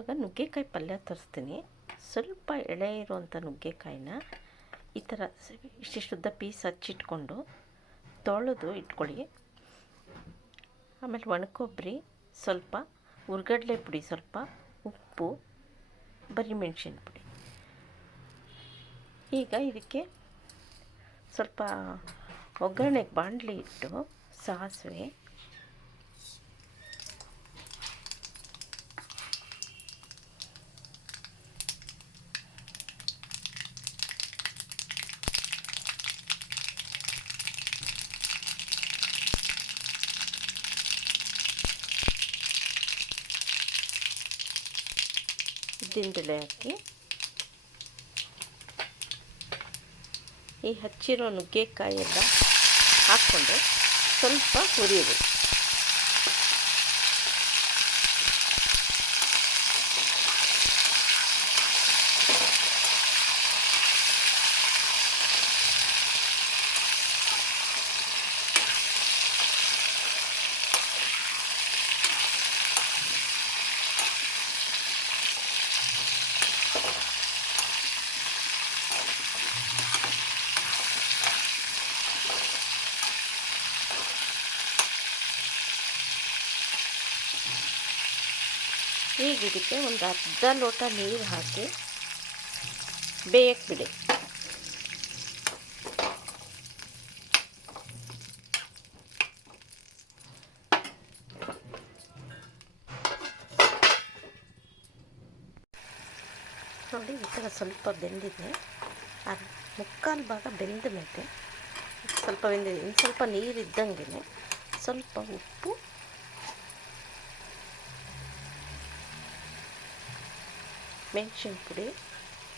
ಇವಾಗ ನುಗ್ಗೆಕಾಯಿ ಪಲ್ಯ ತರಿಸ್ತೀನಿ. ಸ್ವಲ್ಪ ಎಳೆ ಇರುವಂಥ ನುಗ್ಗೆಕಾಯಿನ ಈ ಥರ ಇಷ್ಟಿಷ್ಟುದ್ದ ಪೀಸ್ ಹಚ್ಚಿಟ್ಕೊಂಡು ತೊಳೆದು ಇಟ್ಕೊಳ್ಳಿ. ಆಮೇಲೆ ಒಣಕೊಬ್ಬರಿ ಸ್ವಲ್ಪ, ಹುರ್ಗಡ್ಲೆ ಪುಡಿ ಸ್ವಲ್ಪ, ಉಪ್ಪು, ಬರಿಮೆಣ್ಸಿನ ಪುಡಿ. ಈಗ ಇದಕ್ಕೆ ಸ್ವಲ್ಪ ಒಗ್ಗರಣೆಗೆ ಬಾಣಲಿ ಇಟ್ಟು ಸಾಸಿವೆ, ಉದ್ದಿನಬೇಳೆ ಹಾಕಿ ಈ ಹಚ್ಚಿರೋ ನುಗ್ಗೆಕಾಯಿ ಎಲ್ಲ ಹಾಕ್ಕೊಂಡು ಸ್ವಲ್ಪ ಹುರಿಯಬೇಕು. ಈಗ ಇದಕ್ಕೆ ಒಂದು ಅರ್ಧ ಲೋಟ ನೀರು ಹಾಕಿ ಬೇಯಕ್ಕೆ ಬಿಡಿ. ನೋಡಿ ಈ ಥರ ಸ್ವಲ್ಪ ಬೆಂದಿದೆ. ಮುಕ್ಕಾಲು ಭಾಗ ಬೆಂದ ಮೇಲೆ ಸ್ವಲ್ಪ ಬೆಂದಿದೆ. ಇನ್ನು ಸ್ವಲ್ಪ ನೀರಿದ್ದಂಗೆ ಸ್ವಲ್ಪ ಉಪ್ಪು, ಮೆಣಸಿನ ಪುಡಿ,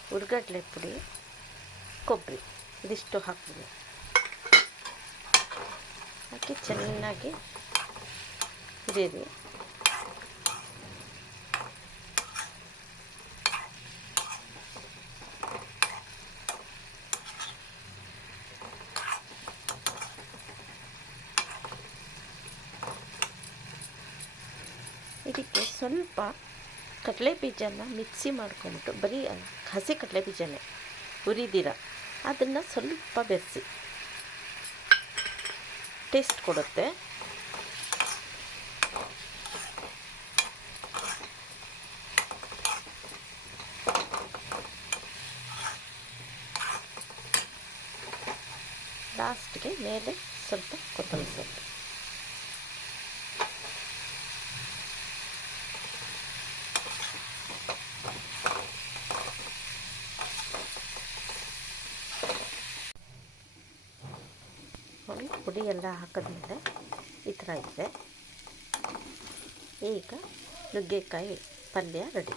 ಹುರ್ಗಡ್ಲೆ ಪುಡಿ, ಕೊಬ್ಬರಿ ಇದಿಷ್ಟು ಹಾಕ್ಬಿಡಿ. ಹಾಕಿ ಚೆನ್ನಾಗಿ ಹುರಿಯಿರಿ. ಇದಕ್ಕೆ ಸ್ವಲ್ಪ ಕಡಲೆ ಬೀಜನ ಮಿಕ್ಸಿ ಮಾಡ್ಕೊಂಬಿಟ್ಟು, ಬರೀ ಹಸಿ ಕಡಲೆ ಬೀಜನೇ ಹುರಿದಿರ ಅದನ್ನು ಸ್ವಲ್ಪ ಬೆರೆಸಿ ಟೇಸ್ಟ್ ಕೊಡುತ್ತೆ. ಲಾಸ್ಟ್ಗೆ ಮೇಲೆ ಸ್ವಲ್ಪ ಕೊತ್ತಂಬರಿ ಸೊಪ್ಪು. ಪುಡಿ ಎಲ್ಲ ಹಾಕಿದ್ಮೇಲೆ ಈ ಥರ ಇದೆ. ಈಗ ನುಗ್ಗೆಕಾಯಿ ಪಲ್ಯ ರೆಡಿ.